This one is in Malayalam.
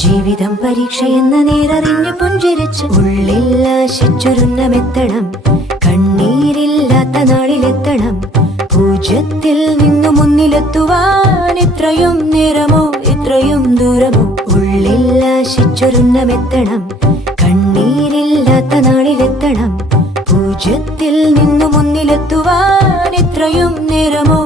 ജീവിതം പരീക്ഷയെന്ന നേരറിഞ്ഞു പുഞ്ചിരിച്ച് ഉള്ളിൽ ആശിച്ചൊരുന്നമെത്തണം. കണ്ണീരില്ലാത്ത നാളിലെത്തണം. പൂജ്യത്തിൽ നിന്നു മുന്നിലെത്തുവാൻ ഇത്രയും നേരമോ ഇത്രയും ദൂരമോ? ഉള്ളിൽ ആശിച്ചൊരുന്നമെത്തണം. കണ്ണീരില്ലാത്ത നാളിലെത്തണം. പൂജ്യത്തിൽ നിന്നു മുന്നിലെത്തുവാൻ ഇത്രയും നേരമോ